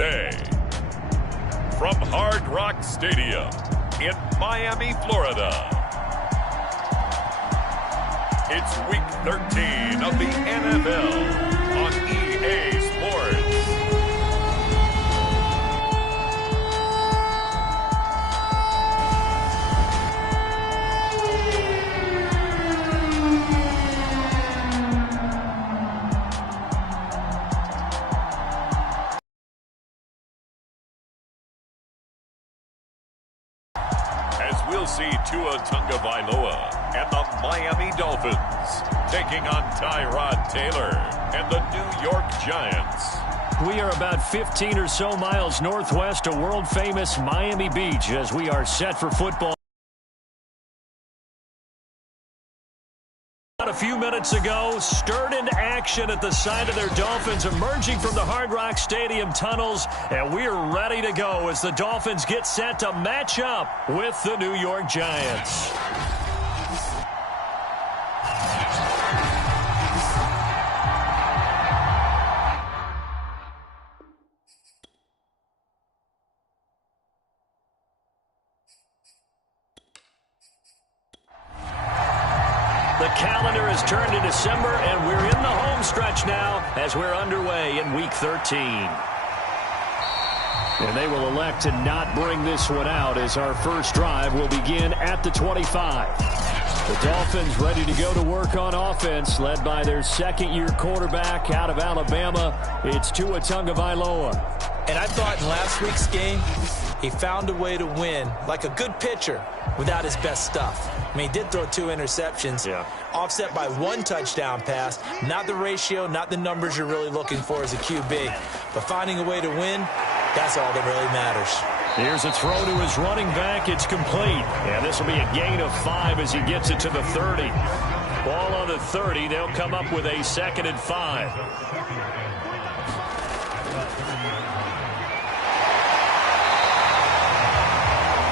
Thursday, from Hard Rock Stadium in Miami, Florida, it's Week 13 of the NFL on EA Sports. We'll see Tua Tagovailoa and the Miami Dolphins taking on Tyrod Taylor and the New York Giants. We are about 15 or so miles northwest of world-famous Miami Beach as we are set for football. A few minutes ago, stirred into action at the side of their Dolphins, emerging from the Hard Rock Stadium tunnels, and we're ready to go as the Dolphins get set to match up with the New York Giants. The calendar has turned to December, and we're in the home stretch now as we're underway in Week 13. And they will elect to not bring this one out as our first drive will begin at the 25. The Dolphins ready to go to work on offense, led by their second-year quarterback out of Alabama. It's Tua Tagovailoa. And I thought in last week's game, he found a way to win, like a good pitcher, without his best stuff. I mean, he did throw 2 interceptions, offset by 1 touchdown pass. Not the ratio, not the numbers you're really looking for as a QB. But finding a way to win, that's all that really matters. Here's a throw to his running back. It's complete. And this will be a gain of 5 as he gets it to the 30. Ball on the 30. They'll come up with a 2nd and 5.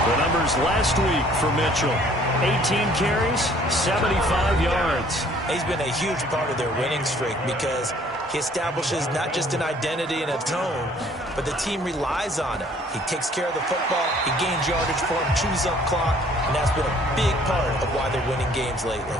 The numbers last week for Mitchell. 18 carries, 75 yards. He's been a huge part of their winning streak because he establishes not just an identity and a tone, but the team relies on him. He takes care of the football, he gains yardage for him, chews up clock, and that's been a big part of why they're winning games lately.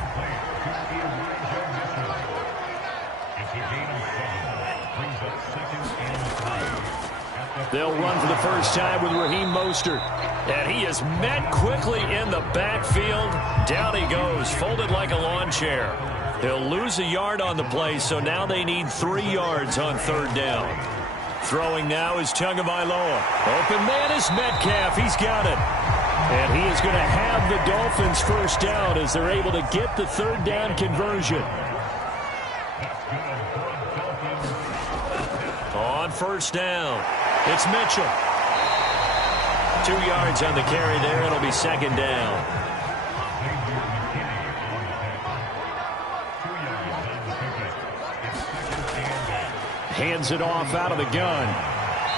They'll run for the first time with Raheem Mostert. And he is met quickly in the backfield. Down he goes, folded like a lawn chair. He'll lose a yard on the play, so now they need 3 yards on 3rd down. Throwing now is Tagovailoa. Open man is Metcalf. He's got it. And he is going to have the Dolphins first down as they're able to get the 3rd down conversion. On 1st down, it's Mitchell. 2 yards on the carry there. It'll be 2nd down. Hands it off out of the gun.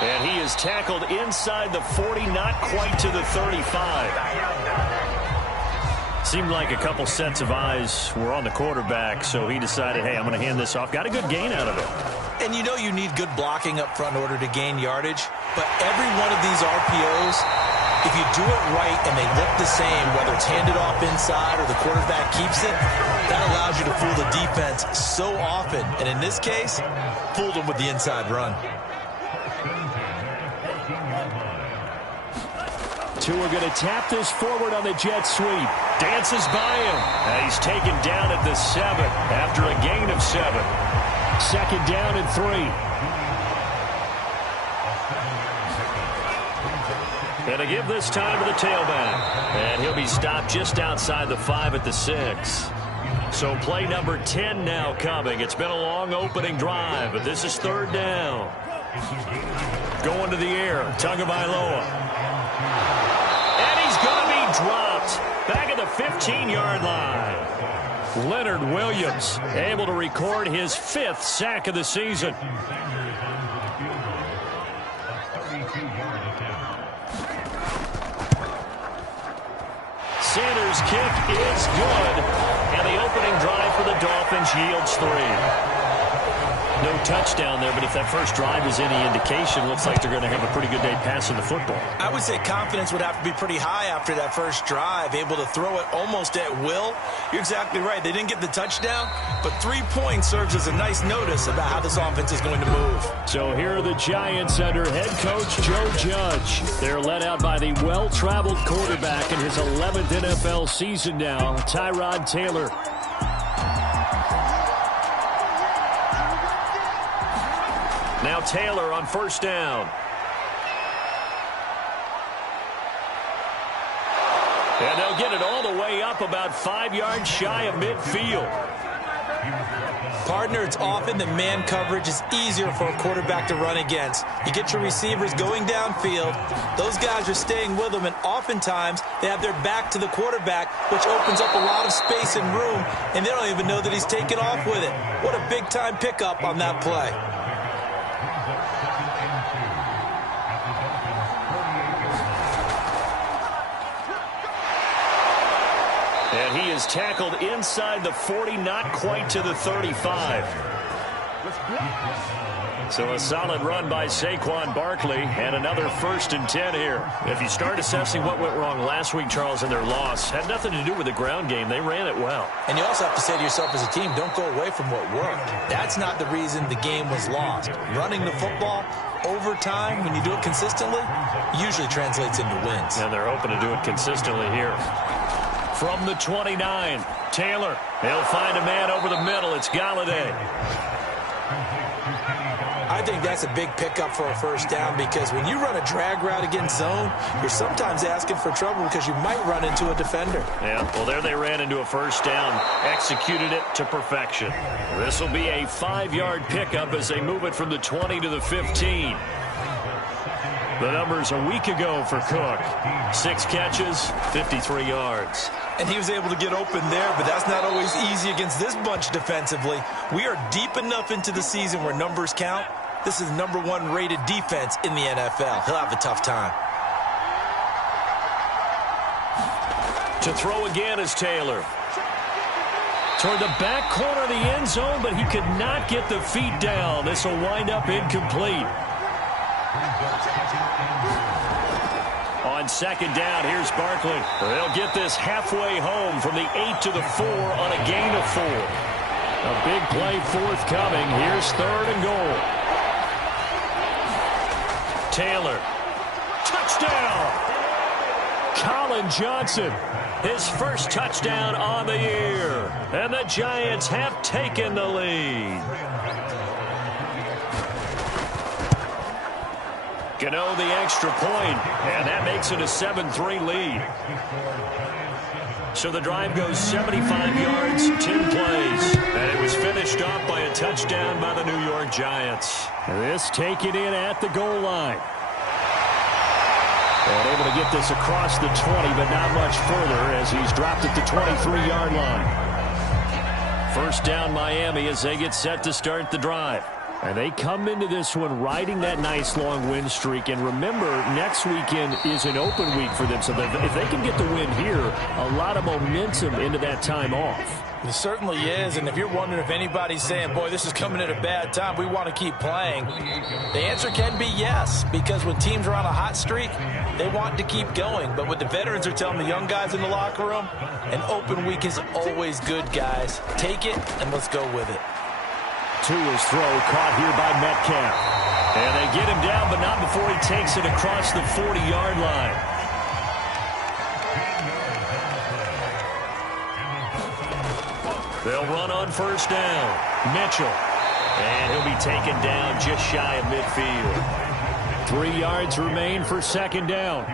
And he is tackled inside the 40, not quite to the 35. Seemed like a couple sets of eyes were on the quarterback, so he decided, hey, I'm going to hand this off. Got a good gain out of it. And you know you need good blocking up front in order to gain yardage. But every one of these RPOs, if you do it right and they look the same, whether it's handed off inside or the quarterback keeps it, that allows you to fool the defense so often. And in this case, fooled them with the inside run. Tua going to tap this forward on the jet sweep. Dances by him. And he's taken down at the 7 after a gain of 7. 2nd down and 3. And to give this time to the tailback. And he'll be stopped just outside the 5 at the 6. So play number 10 now coming. It's been a long opening drive, but this is 3rd down. Going to the air, Tagovailoa. And he's going to be dropped back at the 15-yard line. Leonard Williams able to record his 5th sack of the season. Sanders' kick is good, and the opening drive for the Dolphins yields 3. No touchdown there, but if that first drive is any indication, looks like they're going to have a pretty good day passing the football. I would say confidence would have to be pretty high after that first drive, able to throw it almost at will. You're exactly right. They didn't get the touchdown, but 3 points serves as a nice notice about how this offense is going to move. So here are the Giants under head coach Joe Judge. They're led out by the well-traveled quarterback in his 11th NFL season now, Tyrod Taylor. Now Taylor on first down. And they'll get it all the way up about 5 yards shy of midfield. Partner, it's often that man coverage is easier for a quarterback to run against. You get your receivers going downfield. Those guys are staying with them, and oftentimes they have their back to the quarterback, which opens up a lot of space and room, and they don't even know that he's taken off with it. What a big-time pickup on that play. And he is tackled inside the 40, not quite to the 35. So a solid run by Saquon Barkley, and another 1st and 10 here. If you start assessing what went wrong last week, Charles, in their loss, had nothing to do with the ground game. They ran it well. And you also have to say to yourself as a team, don't go away from what worked. That's not the reason the game was lost. Running the football over time, when you do it consistently, usually translates into wins. And they're hoping to do it consistently here. From the 29, Taylor. He'll find a man over the middle. It's Golladay. I think that's a big pickup for a first down, because when you run a drag route against zone, you're sometimes asking for trouble because you might run into a defender. Yeah, well, there they ran into a first down, executed it to perfection. This will be a 5-yard pickup as they move it from the 20 to the 15. The numbers a week ago for Cook. 6 catches, 53 yards. And he was able to get open there, but that's not always easy against this bunch defensively. We are deep enough into the season where numbers count. This is #1 rated defense in the NFL. He'll have a tough time. To throw again is Taylor. Toward the back corner of the end zone, but he could not get the feet down. This will wind up incomplete. On second down, here's Barkley. They'll get this halfway home from the 8 to the 4 on a gain of 4. A big play forthcoming. Here's 3rd and goal. Taylor. Touchdown! Colin Johnson. His first touchdown on the year. And the Giants have taken the lead. Gano the extra point, and that makes it a 7-3 lead. So the drive goes 75 yards, 10 plays, and it was finished off by a touchdown by the New York Giants. This taken in at the goal line. And able to get this across the 20, but not much further as he's dropped at the 23-yard line. First down Miami as they get set to start the drive. And they come into this one riding that nice long win streak. And remember, next weekend is an open week for them. So if they can get the win here, a lot of momentum into that time off. It certainly is. And if you're wondering if anybody's saying, boy, this is coming at a bad time, we want to keep playing, the answer can be yes. Because when teams are on a hot streak, they want to keep going. But what the veterans are telling the young guys in the locker room, an open week is always good, guys. Take it and let's go with it. To his throw, caught here by Metcalf. And they get him down, but not before he takes it across the 40-yard line. They'll run on first down. Mitchell. And he'll be taken down just shy of midfield. 3 yards remain for second down.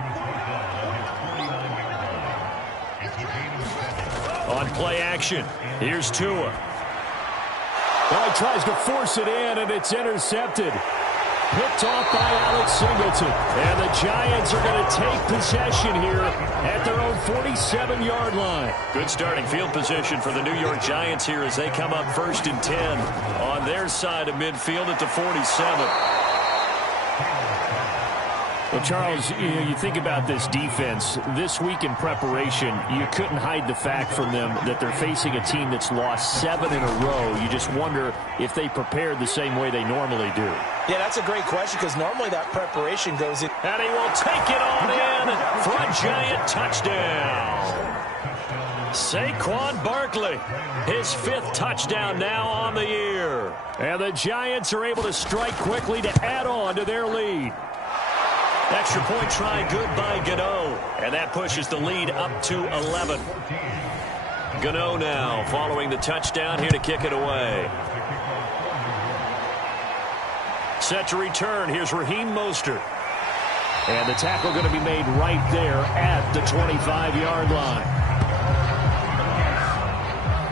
On play action, here's Tua. Well, he tries to force it in, and it's intercepted. Picked off by Alex Singleton. And the Giants are going to take possession here at their own 47-yard line. Good starting field position for the New York Giants here as they come up 1st and 10 on their side of midfield at the 47. Well, Charles, you think about this defense. This week in preparation, you couldn't hide the fact from them that they're facing a team that's lost 7 in a row. You just wonder if they prepared the same way they normally do. Yeah, that's a great question because normally that preparation goes in. And he will take it on in for a Giant touchdown. Saquon Barkley, his 5th touchdown now on the year. And the Giants are able to strike quickly to add on to their lead. Extra point try good by Gano. And that pushes the lead up to 11. Gano now following the touchdown here to kick it away. Set to return. Here's Raheem Mostert. And the tackle going to be made right there at the 25-yard line.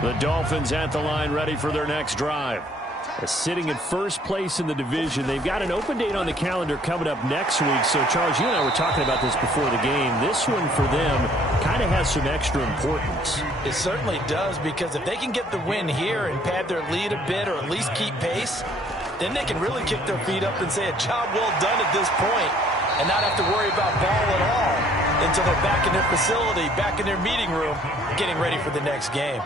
The Dolphins at the line ready for their next drive. Sitting in first place in the division. They've got an open date on the calendar coming up next week. So, Charles, you and I were talking about this before the game. This one for them kind of has some extra importance. It certainly does, because if they can get the win here and pad their lead a bit or at least keep pace, then they can really kick their feet up and say a job well done at this point and not have to worry about ball at all until they're back in their facility, back in their meeting room, getting ready for the next game.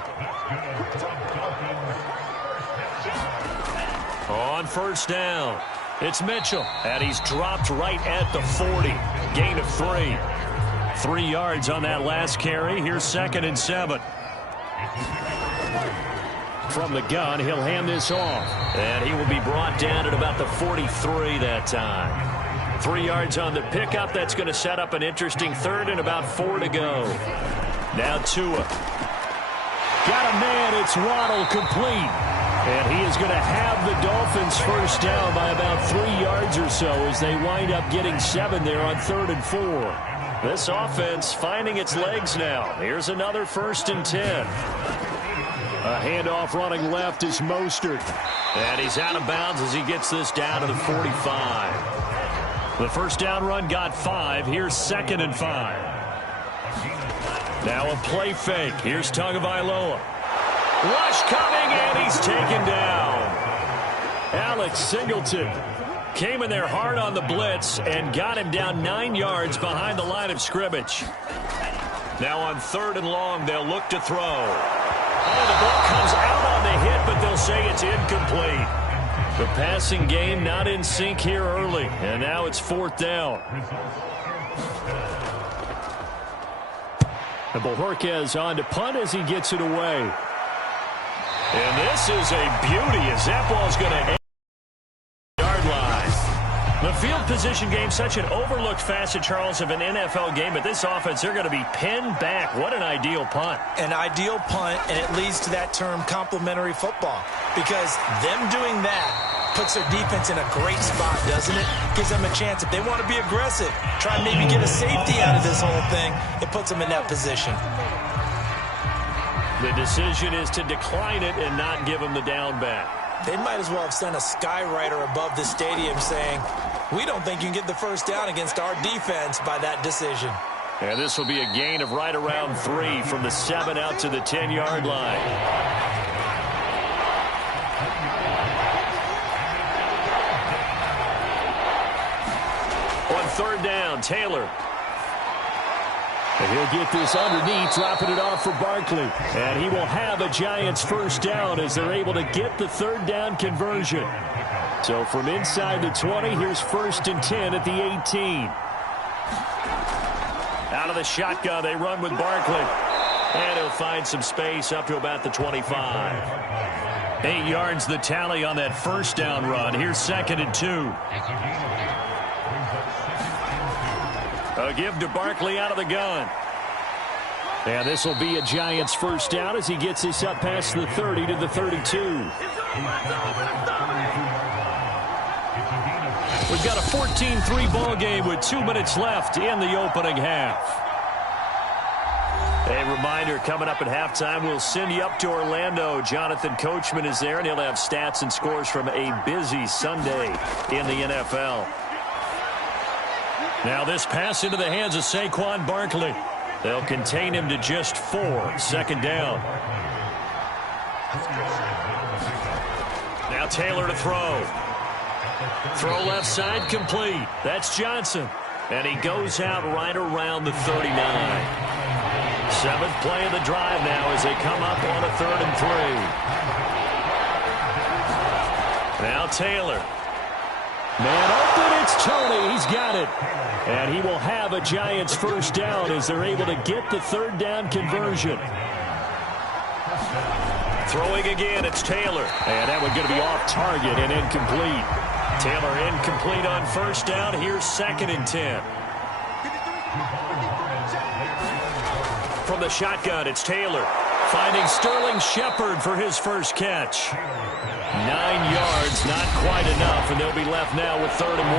On first down, it's Mitchell, and he's dropped right at the 40. Gain of 3. 3 yards on that last carry. Here's 2nd and 7. From the gun, he'll hand this off, and he will be brought down at about the 43 that time. 3 yards on the pickup. That's going to set up an interesting 3rd and about 4 to go. Now Tua. Got a man. It's Waddle, complete. And he is going to have the Dolphins first down by about 3 yards or so as they wind up getting 7 there on 3rd and 4. This offense finding its legs now. Here's another 1st and 10. A handoff running left is Mostert. And he's out of bounds as he gets this down to the 45. The first down run got 5. Here's 2nd and 5. Now a play fake. Here's Tagovailoa. Rush coming, and he's taken down. Alex Singleton came in there hard on the blitz and got him down 9 yards behind the line of scrimmage. Now on 3rd and long, they'll look to throw. Oh, the ball comes out on the hit, but they'll say it's incomplete. The passing game not in sync here early, and now it's 4th down. And Bojorquez on to punt as he gets it away. And this is a beauty as that ball's going to end the yard line. The field position game, such an overlooked facet, Charles, of an NFL game. But this offense, they're going to be pinned back. What an ideal punt. An ideal punt, and it leads to that term complementary football. Because them doing that puts their defense in a great spot, doesn't it? Gives them a chance. If they want to be aggressive, try and maybe get a safety out of this whole thing, it puts them in that position. The decision is to decline it and not give him the down back. They might as well have sent a skywriter above the stadium saying, we don't think you can get the first down against our defense by that decision. And this will be a gain of right around 3 from the 7 out to the 10-yard line. On 3rd down, Taylor. And he'll get this underneath, dropping it off for Barkley. And he will have a Giants first down as they're able to get the 3rd down conversion. So from inside the 20, here's 1st and 10 at the 18. Out of the shotgun, they run with Barkley. And he'll find some space up to about the 25. 8 yards the tally on that first down run. Here's 2nd and 2. A give to Barkley out of the gun. And this will be a Giants first down as he gets this up past the 30 to the 32. We've got a 14-3 ball game with 2 minutes left in the opening half. A reminder, coming up at halftime, we'll send you up to Orlando. Jonathan Coachman is there, and he'll have stats and scores from a busy Sunday in the NFL. Now this pass into the hands of Saquon Barkley. They'll contain him to just 4. 2nd down. Now Taylor to throw. Throw left side complete. That's Johnson. And he goes out right around the 39. Seventh play of the drive now as they come up on a 3rd and 3. Now Taylor. Man open, it's Toney. He's got it. And he will have a Giants first down as they're able to get the 3rd down conversion. Throwing again, it's Taylor. And that one's going to be off target and incomplete. Taylor incomplete on first down. Here's 2nd and 10. From the shotgun, it's Taylor. Finding Sterling Shepard for his first catch. 9 yards, not quite enough, and they'll be left now with 3rd and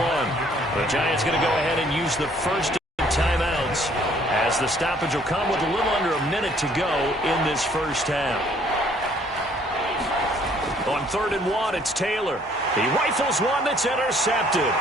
1. The Giants going to go ahead and use the first timeouts as the stoppage will come with a little under a minute to go in this first half. On 3rd and 1, it's Taylor. He rifles one that's intercepted.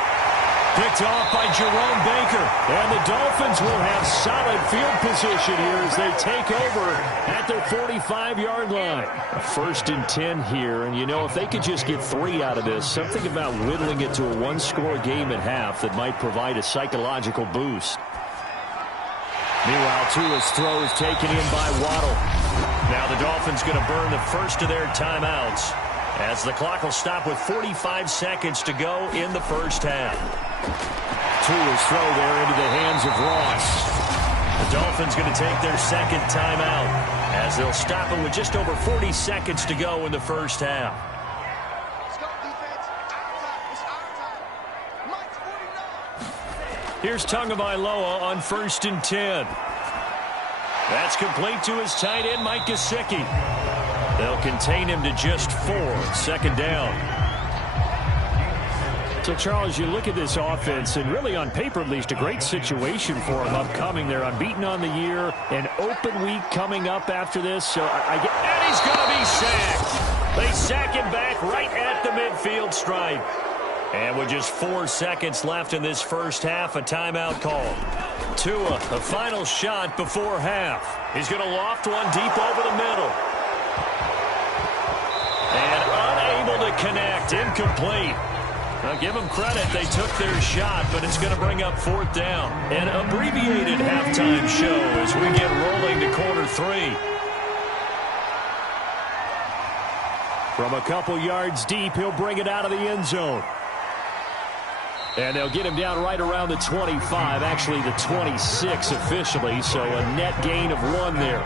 Picked off by Jerome Baker. And the Dolphins will have solid field position here as they take over at their 45-yard line. A 1st and 10 here. And, you know, if they could just get 3 out of this, something about whittling it to a 1-score game at half that might provide a psychological boost. Meanwhile, Tua's throw is taken in by Waddle. Now the Dolphins going to burn the first of their timeouts as the clock will stop with 45 seconds to go in the first half. Tua's throw there into the hands of Ross. The Dolphins going to take their 2nd timeout as they'll stop it with just over 40 seconds to go in the first half. Here's Tagovailoa on 1st and 10. That's complete to his tight end, Mike Gesicki. They'll contain him to just 4. 2nd down. So, Charles, you look at this offense, and really on paper at least, a great situation for them upcoming. They're unbeaten on the year, an open week coming up after this. So and he's going to be sacked. They sack him back right at the midfield stripe. And with just 4 seconds left in this first half, a timeout call. Tua, a final shot before half. He's going to loft one deep over the middle. And unable to connect, incomplete. Now, give them credit. They took their shot, but it's going to bring up 4th down. An abbreviated halftime show as we get rolling to quarter 3. From a couple yards deep, he'll bring it out of the end zone. And they'll get him down right around the 25, actually the 26 officially, so a net gain of 1 there.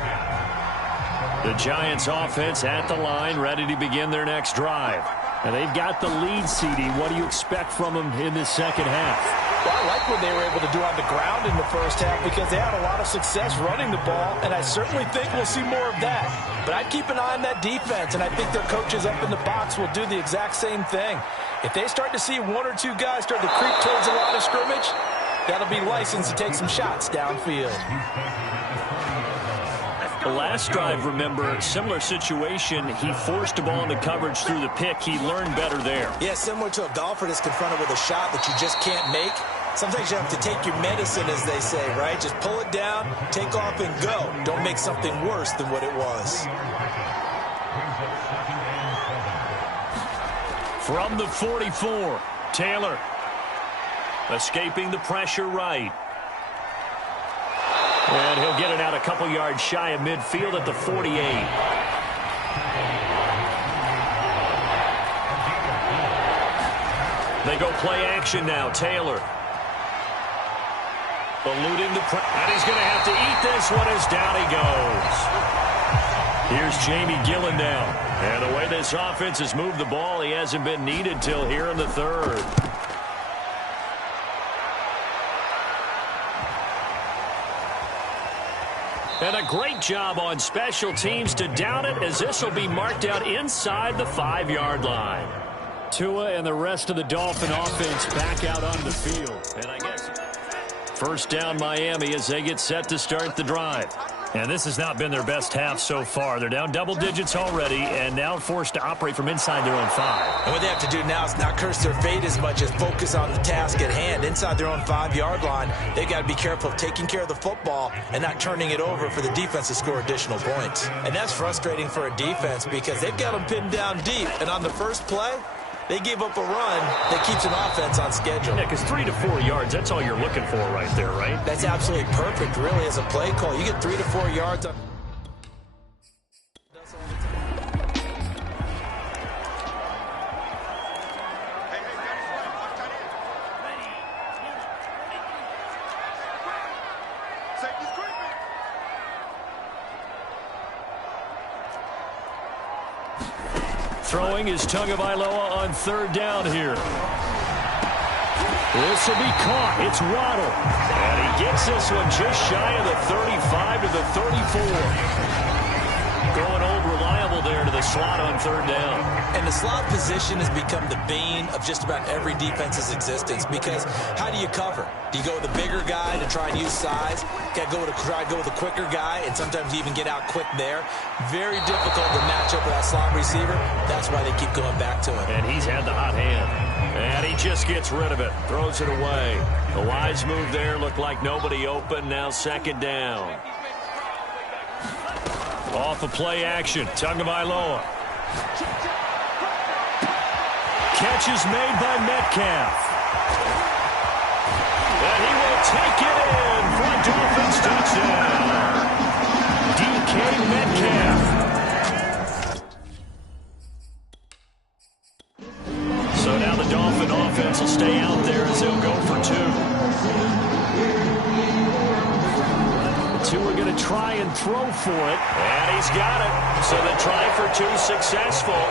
The Giants offense at the line, ready to begin their next drive. And they've got the lead, CD. What do you expect from them in this second half? Well, I like what they were able to do on the ground in the first half because they had a lot of success running the ball, and I certainly think we'll see more of that. But I'd keep an eye on that defense, and I think their coaches up in the box will do the exact same thing. If they start to see 1 or 2 guys start to creep towards the line of scrimmage, that'll be licensed to take some shots downfield. The last drive, remember, similar situation. He forced a ball into coverage through the pick. He learned better there. Yeah, similar to a golfer that's confronted with a shot that you just can't make. Sometimes you have to take your medicine, as they say, right? Just pull it down, take off, and go. Don't make something worse than what it was. From the 44, Taylor escaping the pressure right. And he'll get it out a couple yards shy of midfield at the 48. They go play action now. Taylor eluding the pressure. And he's going to have to eat this one as down he goes. Here's Jamie Gillen now. And the way this offense has moved the ball, he hasn't been needed till here in the 3rd. And a great job on special teams to down it as this will be marked out inside the 5-yard line. Tua and the rest of the Dolphin offense back out on the field. And I guess first down Miami as they get set to start the drive. And this has not been their best half so far. They're down double digits already and now forced to operate from inside their own 5. And what they have to do now is not curse their fate as much as focus on the task at hand. Inside their own 5-yard line, they've got to be careful of taking care of the football and not turning it over for the defense to score additional points. And that's frustrating for a defense because they've got them pinned down deep. And on the first play, They gave up a run that keeps an offense on schedule. Yeah, because 3 to 4 yards, that's all you're looking for right there, right? That's absolutely perfect, really, as a play call. You get 3 to 4 yards on... Throwing is Tagovailoa on third down here. This will be caught. It's Waddle. And he gets this one just shy of the 35 to the 34. Going old reliable there to the slot on third down. And the slot position has become the bane of just about every defense's existence, because how do you cover? Do you go with a bigger guy to try and use size? Got to try to go with a quicker guy, and sometimes you even get out quick there. Very difficult to match up with that slot receiver. That's why they keep going back to him. And he's had the hot hand. And he just gets rid of it. Throws it away. The wise move there. Looked like nobody open. Now second down. Off of play action. Tagovailoa. Catch is made by Metcalf. And he will take it in for a Dolphins touchdown. DK Metcalf. So now the Dolphin offense will stay out there as they'll go for two. Two are going to try and throw for it. And he's got it. So the try for two successful.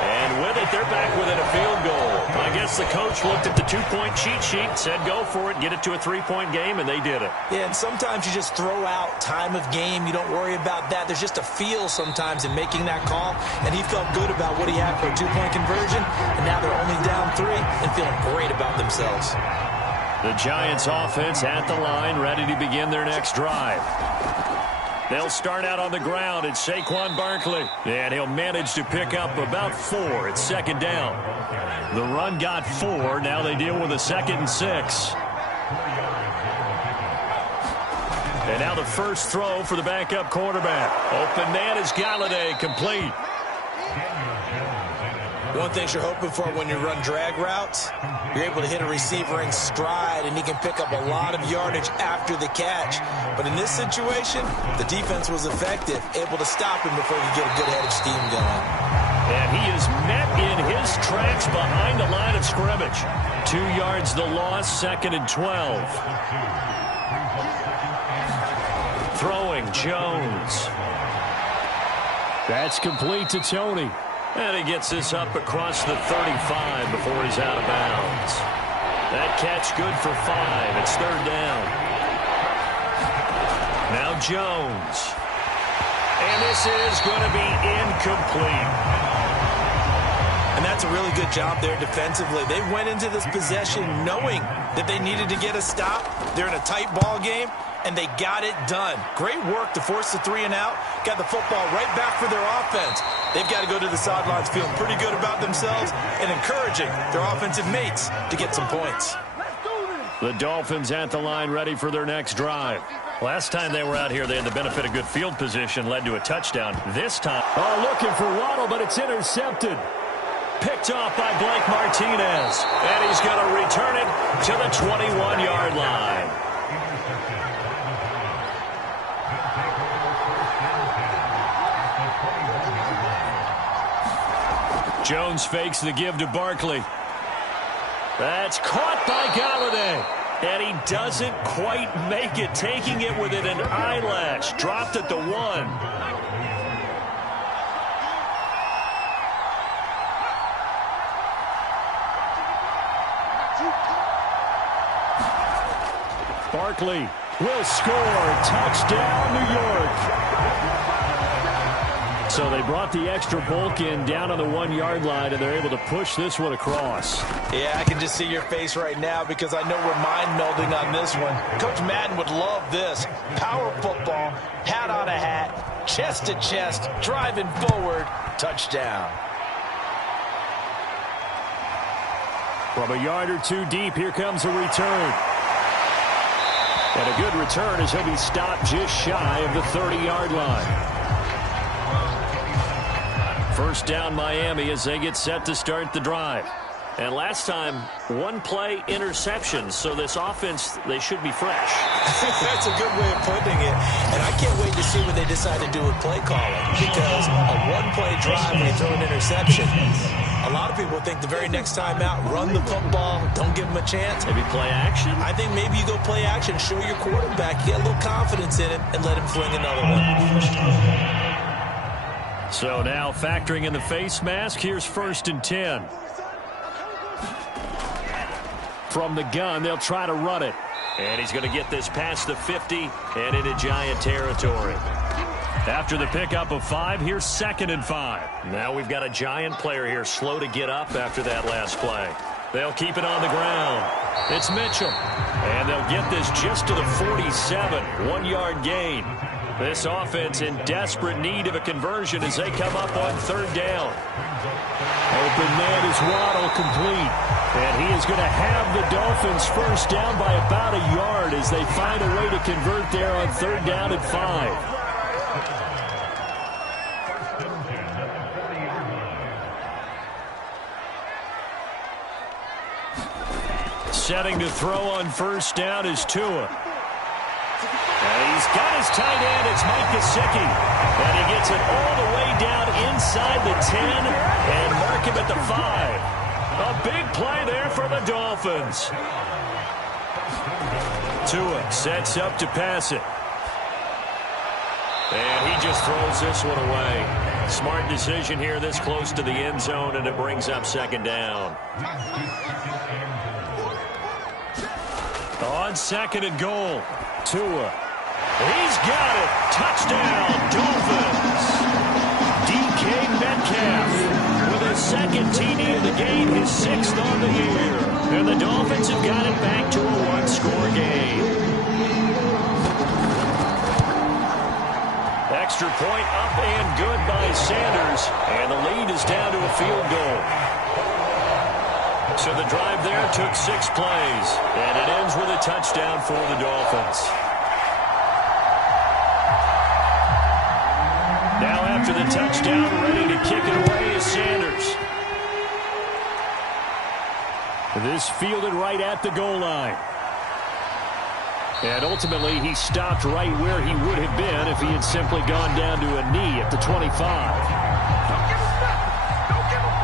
And with it, they're back within a field goal. I guess the coach looked at the two-point cheat sheet, said go for it, get it to a three-point game, and they did it. Yeah, and sometimes you just throw out time of game. You don't worry about that. There's just a feel sometimes in making that call, and he felt good about what he had for a two-point conversion, and now they're only down 3 and feeling great about themselves. The Giants offense at the line, ready to begin their next drive. They'll start out on the ground. It's Saquon Barkley. And he'll manage to pick up about 4. It's second down. The run got 4. Now they deal with a 2nd and 6. And now the first throw for the backup quarterback. Open man is Galladay, complete. One thing you're hoping for when you run drag routes, you're able to hit a receiver in stride, and he can pick up a lot of yardage after the catch. But in this situation, the defense was effective, able to stop him before he could get a good head of steam going. And he is met in his tracks behind the line of scrimmage. 2 yards the loss, 2nd and 12. Throwing, Jones. That's complete to Tony. And he gets this up across the 35 before he's out of bounds. That catch good for 5. It's third down. Now Jones. And this is going to be incomplete. And that's a really good job there defensively. They went into this possession knowing that they needed to get a stop. They're in a tight ball game, and they got it done. Great work to force the 3 and out. Got the football right back for their offense. They've got to go to the sidelines feeling pretty good about themselves and encouraging their offensive mates to get some points. The Dolphins at the line ready for their next drive. Last time they were out here, they had the benefit of good field position, led to a touchdown. This time, looking for Waddle, but it's intercepted. Picked off by Blake Martinez. And he's going to return it to the 21-yard line. Jones fakes the give to Barkley. That's caught by Galladay. And he doesn't quite make it, taking it within an eyelash. Dropped at the 1. Barkley will score. Touchdown, New York. So they brought the extra bulk in down on the 1-yard line, and they're able to push this one across. Yeah, I can just see your face right now because I know we're mind-melding on this one. Coach Madden would love this. Power football, hat on a hat, chest to chest, driving forward, touchdown. From a yard or 2 deep, here comes a return. And a good return as he'll be stopped just shy of the 30-yard line. First down Miami as they get set to start the drive. And last time, one play interception, so this offense, they should be fresh. That's a good way of putting it. And I can't wait to see what they decide to do with play calling, because a one-play drive when you throw an interception, a lot of people think the very next time out, run the football, don't give them a chance. Maybe play action? I think maybe you go play action, show your quarterback, get a little confidence in him, and let him fling another one. So now factoring in the face mask, here's 1st and 10. From the gun, they'll try to run it. And he's going to get this past the 50 and into Giant territory. After the pickup of 5, here's 2nd and 5. Now we've got a Giant player here slow to get up after that last play. They'll keep it on the ground. It's Mitchell. And they'll get this just to the 47. 1-yard gain. This offense in desperate need of a conversion as they come up on 3rd down. Open man is Waddle, complete. And he is going to have the Dolphins first down by about a yard as they find a way to convert there on 3rd down and 5. Setting to throw on 1st down is Tua. And he's got his tight end. It's Mike Gesicki. And he gets it all the way down inside the 10 and mark him at the 5. A big play there for the Dolphins. Tua sets up to pass it. And he just throws this one away. Smart decision here this close to the end zone, and it brings up 2nd down. On 2nd and goal, Tua. He's got it. Touchdown, Dolphins. DK Metcalf with his 2nd TD of the game, his 6th on the year. And the Dolphins have got it back to a 1-score game. Extra point up and good by Sanders. And the lead is down to a field goal. So the drive there took 6 plays. And it ends with a touchdown for the Dolphins. Now after the touchdown, ready to kick it away is Sanders. This fielded right at the goal line. And ultimately, he stopped right where he would have been if he had simply gone down to a knee at the 25.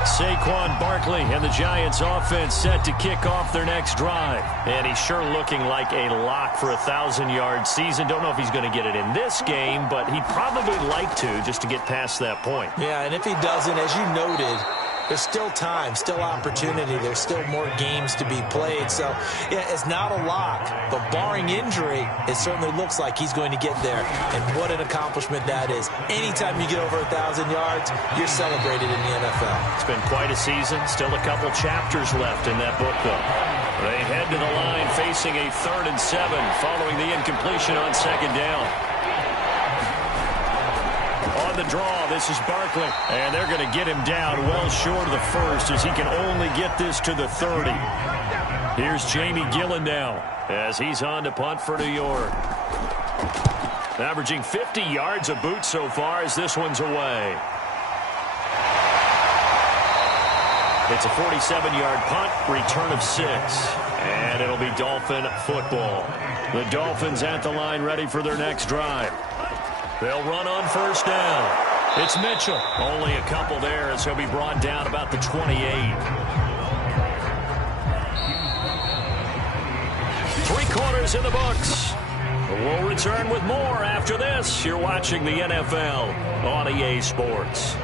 Saquon Barkley and the Giants offense set to kick off their next drive. And he's sure looking like a lock for a 1,000-yard season. Don't know if he's going to get it in this game, but he'd probably like to just to get past that point. Yeah, and if he doesn't, as you noted, there's still time, still opportunity. There's still more games to be played. So, yeah, it's not a lock. But barring injury, it certainly looks like he's going to get there. And what an accomplishment that is. Anytime you get over 1,000 yards, you're celebrated in the NFL. It's been quite a season. Still a couple chapters left in that book, though. They head to the line facing a 3rd and 7 following the incompletion on 2nd down. On the draw, this is Barkley. And they're going to get him down well short of the 1st as he can only get this to the 30. Here's Jamie Gillen now as he's on to punt for New York. Averaging 50 yards a boot so far as this one's away. It's a 47-yard punt, return of 6. And it'll be Dolphin football. The Dolphins at the line ready for their next drive. They'll run on 1st down. It's Mitchell. Only a couple there as he'll be brought down about the 28. 3 quarters in the books. We'll return with more after this. You're watching the NFL on EA Sports.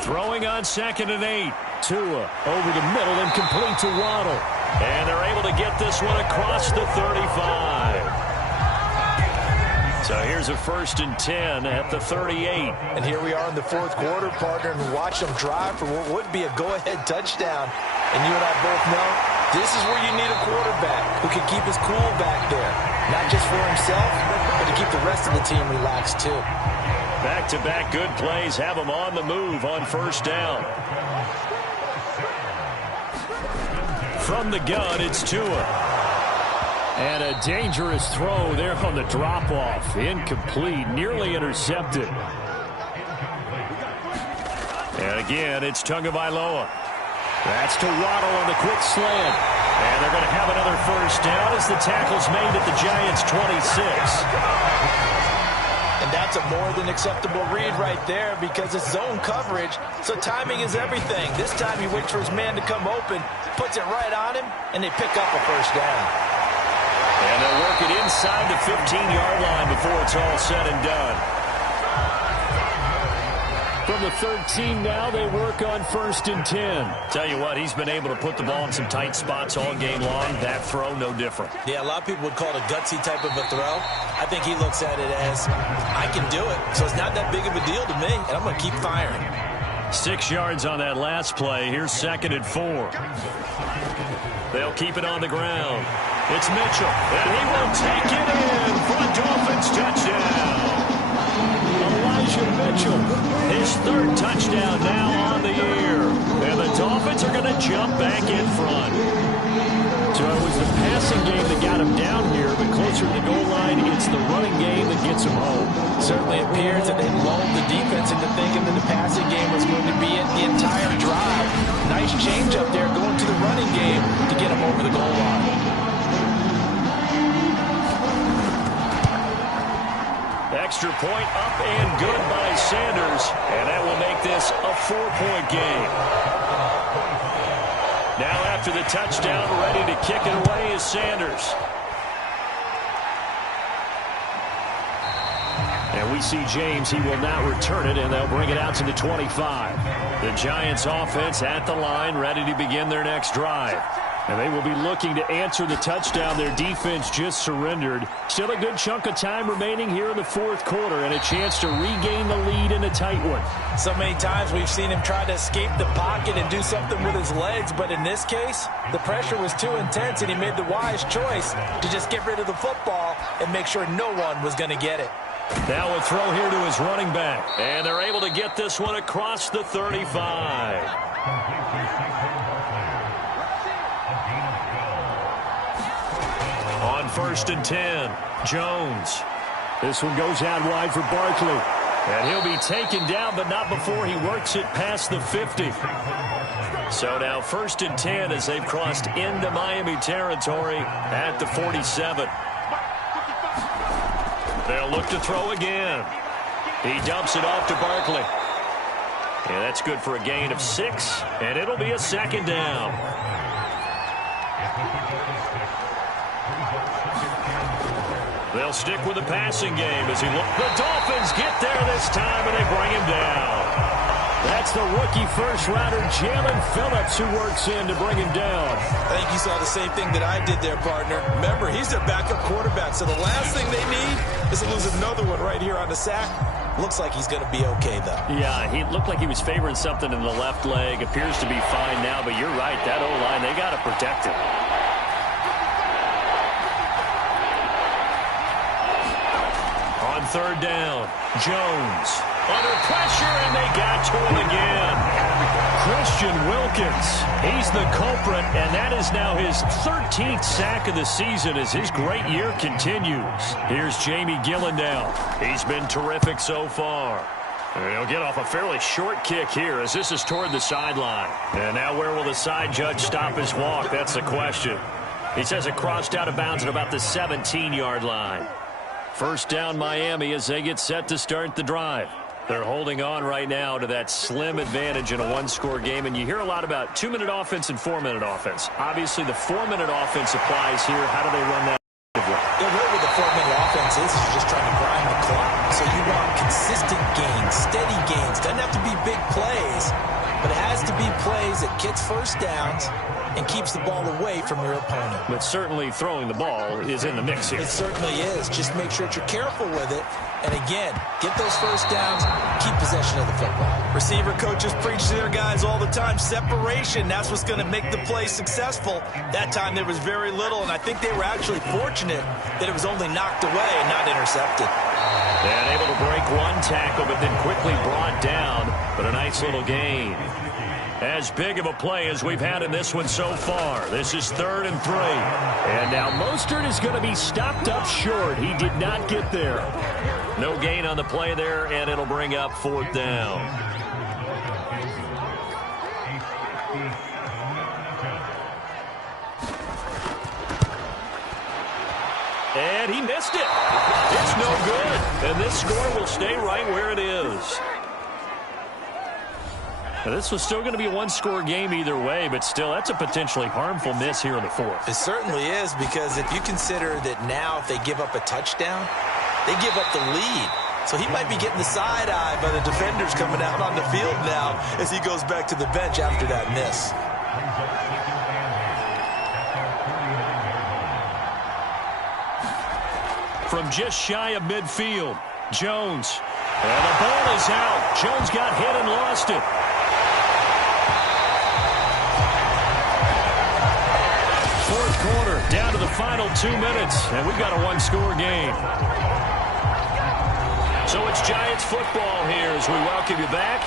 Throwing on 2nd and 8. Tua over the middle and complete to Waddle. And they're able to get this one across the 35. So here's a 1st and 10 at the 38. And here we are in the 4th quarter, partner, and watch them drive for what would be a go-ahead touchdown. And you and I both know this is where you need a quarterback who can keep his cool back there. Not just for himself, but to keep the rest of the team relaxed too. Back-to-back good plays have them on the move on 1st down. from the gun, it's Tua. And a dangerous throw there on the drop-off. Incomplete, nearly intercepted. And again, it's Tagovailoa. That's to Waddle on the quick slant. And they're going to have another first down as the tackle's made at the Giants' 26. And that's a more than acceptable read right there because it's zone coverage, so timing is everything. This time he waits for his man to come open, puts it right on him, and they pick up a first down. And they'll work it inside the 15-yard line before it's all said and done. From the 13 now, they work on 1st and 10. Tell you what, he's been able to put the ball in some tight spots all game long. That throw, no different. Yeah, a lot of people would call it a gutsy type of a throw. I think he looks at it as, I can do it, so it's not that big of a deal to me, and I'm going to keep firing. 6 yards on that last play. Here's 2nd and 4. They'll keep it on the ground. It's Mitchell, and he will take it in for a Dolphins touchdown. Elijah Mitchell, his 3rd touchdown now on the year. And the Dolphins are going to jump back in front. So it was the passing game that got him down here, but closer to the goal line, it's the running game that gets him home. Certainly appears that they lulled the defense into thinking that the passing game was going to be it the entire drive. Nice change up there going to the running game to get him over the goal line. Extra point up and good by Sanders, and that will make this a 4-point game. Now after the touchdown, ready to kick it away is Sanders. And we see James. He will now return it, and they'll bring it out to the 25. The Giants offense at the line, ready to begin their next drive. And they will be looking to answer the touchdown their defense just surrendered. Still a good chunk of time remaining here in the 4th quarter and a chance to regain the lead in a tight one. So many times we've seen him try to escape the pocket and do something with his legs, but in this case, the pressure was too intense and he made the wise choice to just get rid of the football and make sure no one was going to get it. Now a throw here to his running back. And they're able to get this one across the 35. On 1st and 10, Jones. This one goes out wide for Barkley. And he'll be taken down, but not before he works it past the 50. So now 1st and 10 as they've crossed into Miami territory at the 47. They'll look to throw again. He dumps it off to Barkley. Yeah, that's good for a gain of 6, and it'll be a 2nd down. They'll stick with the passing game as he looks. The Dolphins get there this time, and they bring him down. That's the rookie first-rounder, Jaelan Phillips, who works in to bring him down. I think you saw the same thing that I did there, partner. Remember, he's their backup quarterback, so the last thing they need is to lose another one right here on the sack. Looks like he's going to be okay, though. Yeah, he looked like he was favoring something in the left leg. Appears to be fine now, but you're right. That O-line, they got to protect him. On 3rd down, Jones under pressure, and they got to him again. Christian Wilkins, he's the culprit, and that is now his 13th sack of the season as his great year continues. Here's Jamie Gillendow. He's been terrific so far. And he'll get off a fairly short kick here as this is toward the sideline. And now where will the side judge stop his walk? That's the question. He says it crossed out of bounds at about the 17-yard line. 1st down Miami as they get set to start the drive. They're holding on right now to that slim advantage in a one-score game, and you hear a lot about 2-minute offense and 4-minute offense. Obviously, the 4-minute offense applies here. How do they run that? The way with the 4-minute offense is just trying to grind the clock. So you want consistent gains, steady gains. Doesn't have to be big plays, but it has to be plays that gets first downs and keeps the ball away from your opponent. But certainly throwing the ball is in the mix here. It certainly is. Just make sure that you're careful with it. And again, get those first downs, keep possession of the football. Receiver coaches preach to their guys all the time. Separation, that's what's going to make the play successful. That time there was very little, and I think they were actually fortunate that it was only knocked away and not intercepted. And able to break one tackle, but then quickly brought down, but a nice little gain. As big of a play as we've had in this one so far. This is 3rd and 3. And now Mostert is going to be stopped up short. He did not get there. No gain on the play there, and it'll bring up 4th down. And he missed it. It's no good. And this score will stay right where it is. Now, this was still going to be a one-score game either way, but still, that's a potentially harmful miss here in the 4th. It certainly is, because if you consider that now if they give up a touchdown, they give up the lead. So he might be getting the side eye by the defenders coming out on the field now as he goes back to the bench after that miss. From just shy of midfield, Jones. And the ball is out. Jones got hit and lost it. Fourth quarter, down to the final 2 minutes, and we've got a one-score game. So it's Giants football here as we welcome you back.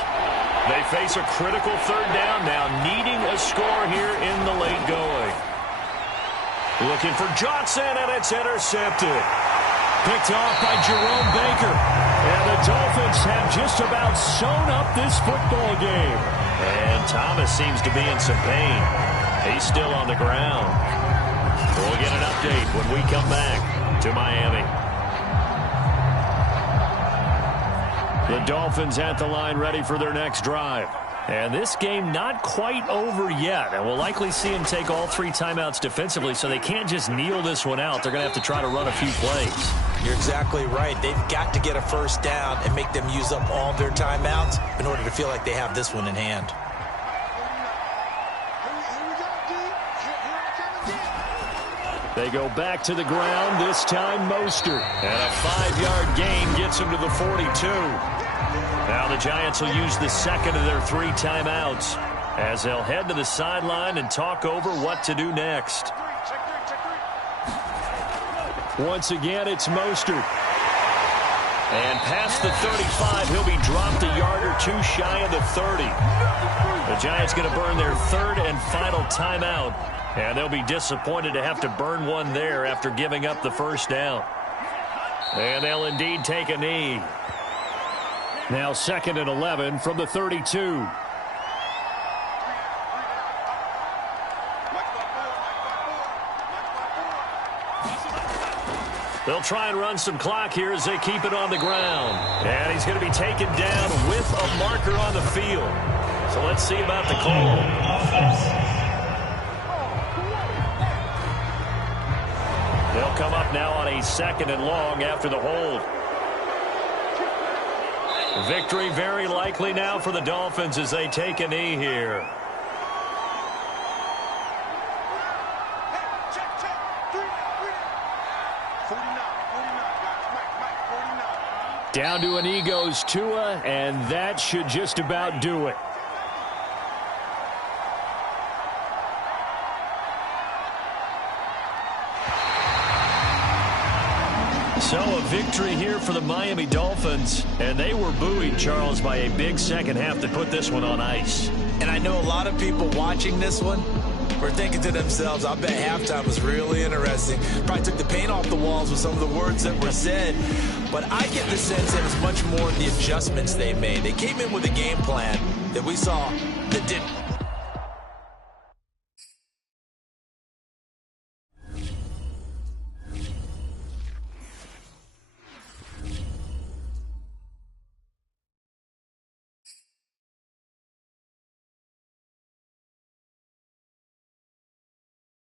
They face a critical 3rd down now, needing a score here in the late going. Looking for Johnson, and it's intercepted. Picked off by Jerome Baker. And the Dolphins have just about sewn up this football game. And Thomas seems to be in some pain. He's still on the ground. We'll get an update when we come back to Miami. The Dolphins at the line ready for their next drive. And this game not quite over yet. And we'll likely see them take all 3 timeouts defensively, so they can't just kneel this one out. They're going to have to try to run a few plays. You're exactly right. They've got to get a first down and make them use up all their timeouts in order to feel like they have this one in hand. They go back to the ground, this time Mostert. And a 5-yard gain gets him to the 42. Now the Giants will use the second of their 3 timeouts as they'll head to the sideline and talk over what to do next. Once again, it's Mostert. And past the 35, he'll be dropped a yard or 2 shy of the 30. The Giants going to burn their 3rd and final timeout. And they'll be disappointed to have to burn one there after giving up the first down. And they'll indeed take a knee. Now 2nd and 11 from the 32. They'll try and run some clock here as they keep it on the ground. And he's going to be taken down with a marker on the field. So let's see about the call. They'll come up now on a 2nd and long after the hold. Victory very likely now for the Dolphins as they take a knee here. Down to a knee goes Tua, and that should just about do it. So a victory here for the Miami Dolphins, and they were buoyed, Charles, by a big second half that put this one on ice. And I know a lot of people watching this one were thinking to themselves, I bet halftime was really interesting. Probably took the paint off the walls with some of the words that were said. But I get the sense that it was much more the adjustments they made. They came in with a game plan that we saw that didn't